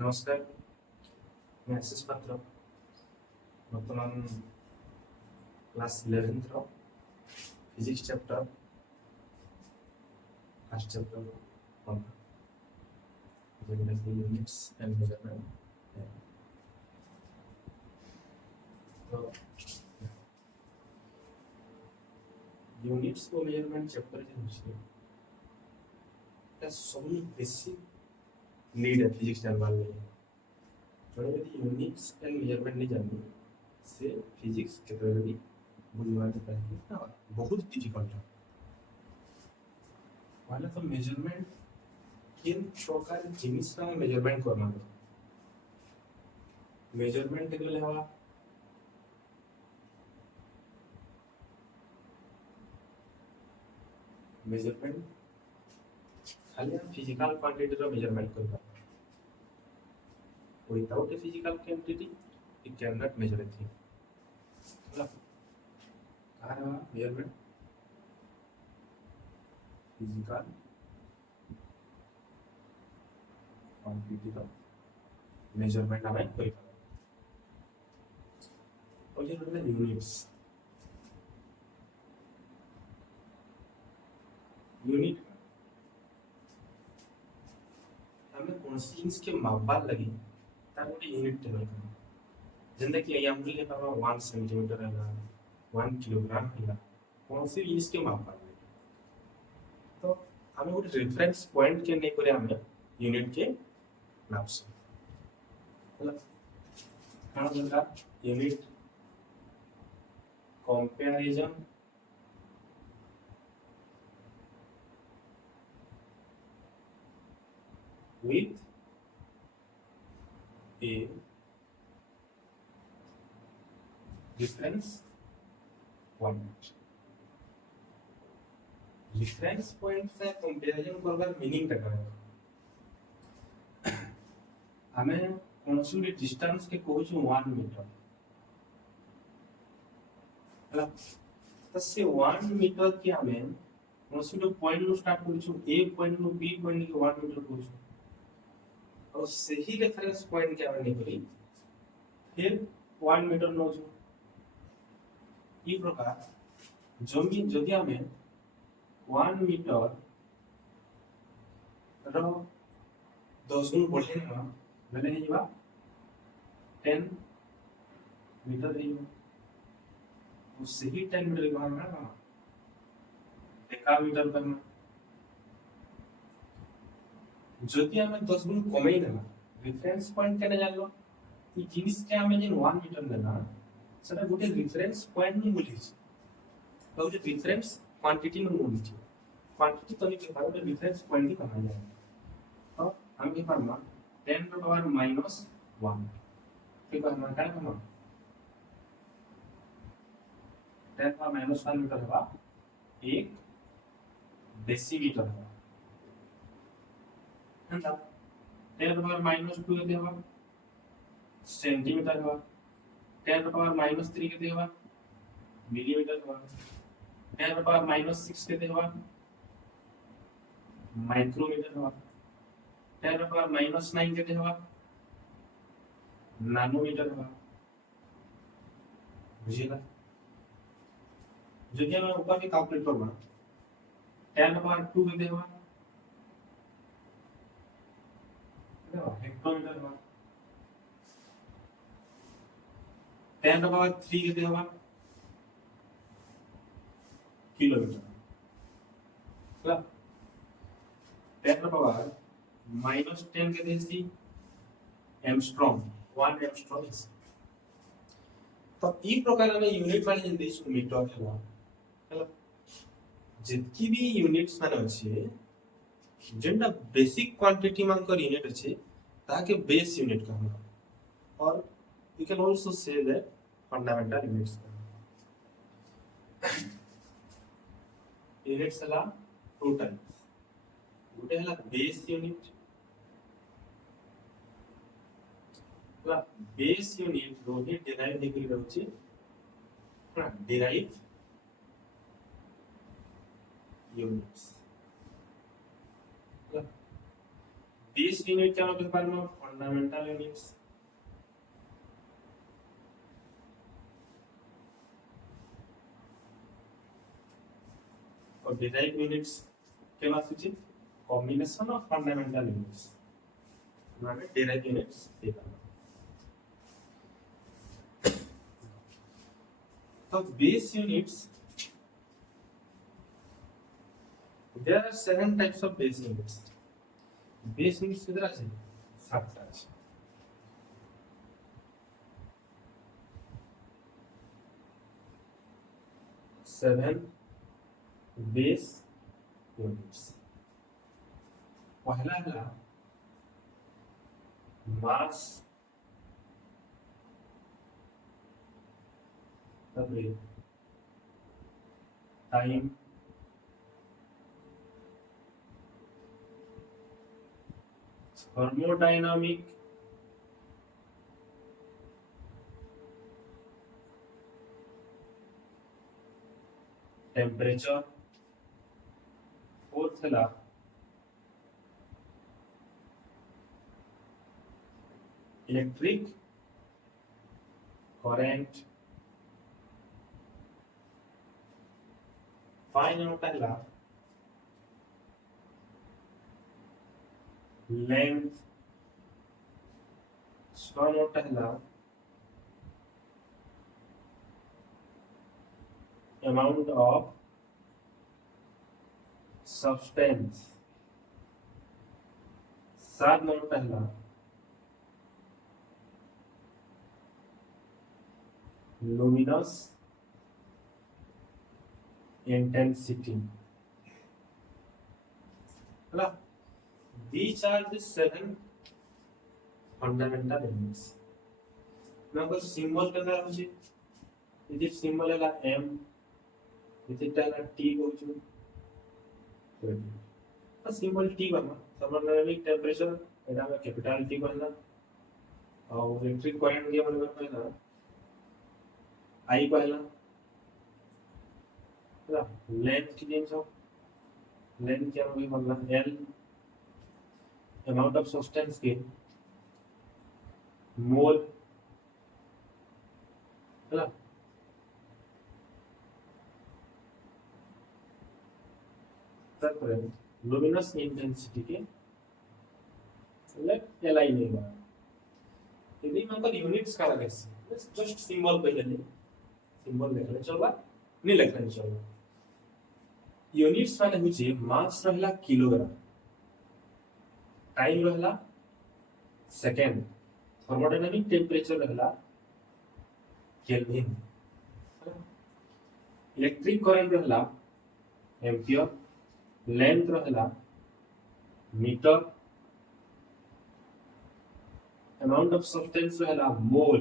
नमस्कार, मैं आशीष पात्र बर्तमान class 11 physics chapter first chapter पढ़ा जेटा कि यूनिट्स एंड मेजरमेंट है। तो यूनिट्स को मेजरमेंट चैप्टर जे होछि ता सबु बेसिक नीड है फिजिक्स जानवा लिए जड़े यदि यूनिट्स एंड मेजरमेंट नहीं जानी से फिजिक्स केतबेले भी बुझवा पाए बहुत डिफिकल्ट है। पहले तो मेजरमेंट किन प्रकार जिनिस का मेजरमेंट करना मेजरमेंट के लिए हवा मेजरमेंट खाली हम फिजिकल क्वांटिटी रो मेजरमेंट करबा without a physical quantity it can not measure anything. मतलब कहां है मेजरमेंट फिजिकल क्वांटिटी रो मेजरमेंट हमें करबा और ये मतलब यूनिट हमें कौन सी इंच के मापबार लगी तार गोटे यूनिट टेबल कर जेंदा कि या हमले पावा 1 सेंटीमीटर है 1 किलोग्राम है कौन सी इंच के मापबार लगी तो हमें गोटे रेफरेंस पॉइंट के नहीं करे हमें यूनिट के नाप से मतलब काना दरकार unit comparison with a reference point reference point से कंपैरिजन करबार मीनिंग ता करा हमें कोनसी भी डिस्टेंस के कहू 1 मीटर हला तो से 1 मीटर के हमें कोनसी जो पॉइंट नु स्टार्ट करू ए पॉइंट नु बी पॉइंट के 1 मीटर कहू और सही रेफरेंस पॉइंट क्या बने करी फिर 1 मीटर नो जो ई प्रकार जमी जदि हमें 1 मीटर रो 10 गुण बढ़े ना बेले हे जबा 10 मीटर हे वो सही 10 मीटर के बाहर ना डेका मीटर करना जदि हमें 10 गुण कमे देना रेफरेंस पॉइंट केने जानलो ई जिनिस के हमें जे 1 मीटर देना सेटा गोटे रेफरेंस पॉइंट नु बोली छी तो जे रेफरेंस क्वांटिटी नु बोली छी क्वांटिटी तो नहीं के गोटे रेफरेंस पॉइंट ही कहा जाए तो हम के पारमा 10 रो पावर -1 के कहना काय कहना 10 पावर -1 मीटर हवा 1 डेसीमीटर हवा हंदा 10 रो पावर -2 के हवा सेंटीमीटर हवा 10 रो पावर -3 के हवा मिलीमीटर हवा 10 रो पावर -6 के हवा माइक्रोमीटर हवा 10 रो पावर -9 के हवा नानोमीटर हवा बुझिला जदि हम ऊपर के कैलकुलेट करबा 10 रो पावर 2 के हवा हेक्टोमीटर हवा 10 रो पावर 3 के हवा किलोमीटर मतलब 10 रो पावर -10 के देसी एंगस्ट्रॉम 1 एंगस्ट्रॉम तो ई प्रकार में यूनिट माने जे देश मीटर हला हला जितकी भी यूनिट्स माने अछि जेंडा बेसिक क्वांटिटी मान कर यूनिट अछि ताके बेस यूनिट कहना और you can also say that fundamental units units हला टू टाइप्स गोटे हला बेस यूनिट हला बेस यूनिट रोही डिराइव हेकि रहउछि ना डिराइव यूनिट्स बेस यूनिट क्या होता है? Fundamental units. और डिराइव यूनिट्स क्या आସୁଛି? कॉम्बिनेशन ऑफ फंडामेंटल यूनिट्स माने डिराइव यूनिट्स देखा। तो base units, there are 7 types of base units. Base units किधर আছে? 7টা আছে। 7 बेस यूनिट्स। पहला है मास, टाइम, थर्मोडायनामिक, टेम्परेचर, फोर्थ है इलेक्ट्रिक करंट, फाइनल पहला लेंथ, स्टॉन पहला amount of substance, 7 नंबर पहला luminous intensity। These are the 7 fundamental units। Number symbol के अंदर मुझे ये सिंबल है m, ये टाइम t कहूछु। तो सिंबल t बना थर्मोडायनामिक टेम्परेचर एटा में कैपिटल T बना और इलेक्ट्रिक करंट के मतलब पहला I पहला है। लेंथ की दिन सब लेंथ क्या होगी मतलब L, अमाउंट ऑफ सब्सटेंस के मोल है। लुमिनस इंटेंसिटी के LI नहीं हुआ। यदि मतलब यूनिट्स का लगे जस्ट सिंबल पहले नहीं, सिंबल देखले चलबा नहीं लिखले चलबा। यूनिट्स माने होची मास रहला किलोग्राम, टाइम रहला सेकेंड, थर्मोडायनामिक टेम्परेचर रहला केल्विन, इलेक्ट्रिक करंट रहला एम्पियर, लेंथ रहला मीटर, अमाउंट ऑफ सब्सटेंस रहला मोल,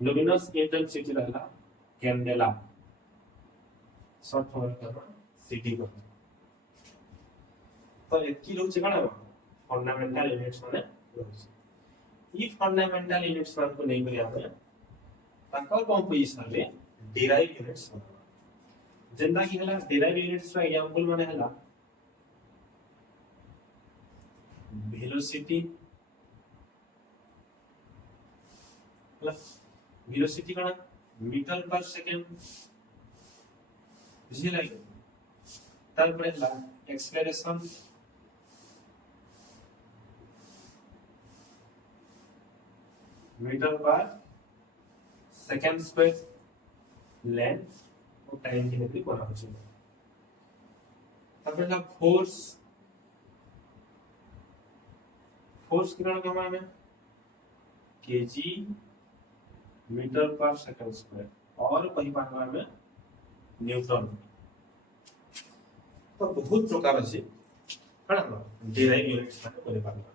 लुमिनस इंटेंसिटी रहला कैंडेला, शॉर्ट फॉर्म करना सीटी को। तो एतकी रहउछ कना फंडामेंटल यूनिट्स माने रहउछ। ई फंडामेंटल यूनिट्स मान को नहीं करी हमें ताकर कौन पोजीशन रे डिराइव यूनिट्स जेंदा की हला डिराइव यूनिट्स का एग्जांपल माने हला वेलोसिटी, वेलोसिटी कना मीटर पर सेकंड बुझी लागे। तार पर हला एक्सेलरेशन, मीटर पर सेकंड स्क्वायर, लेंथ और टाइम की निकली बना होची। तब हला फोर्स, फोर्स कितना का मान है केजी मीटर पर सेकंड स्क्वायर और वही पार्ट में न्यूटन। तो बहुत प्रकार আছে है ना डिराइव यूनिट्स মানে বলে পারবা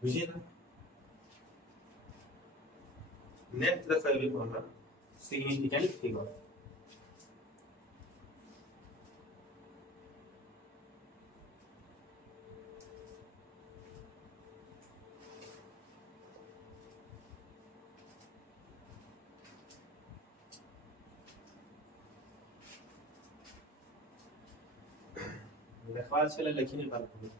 বুঝিয়ে না। नेक्स्ट দেখাইবে আমরা সিগনিফিক্যান্ট ফিগার। લખવા છે એટલે લખી નહીં પાડતું.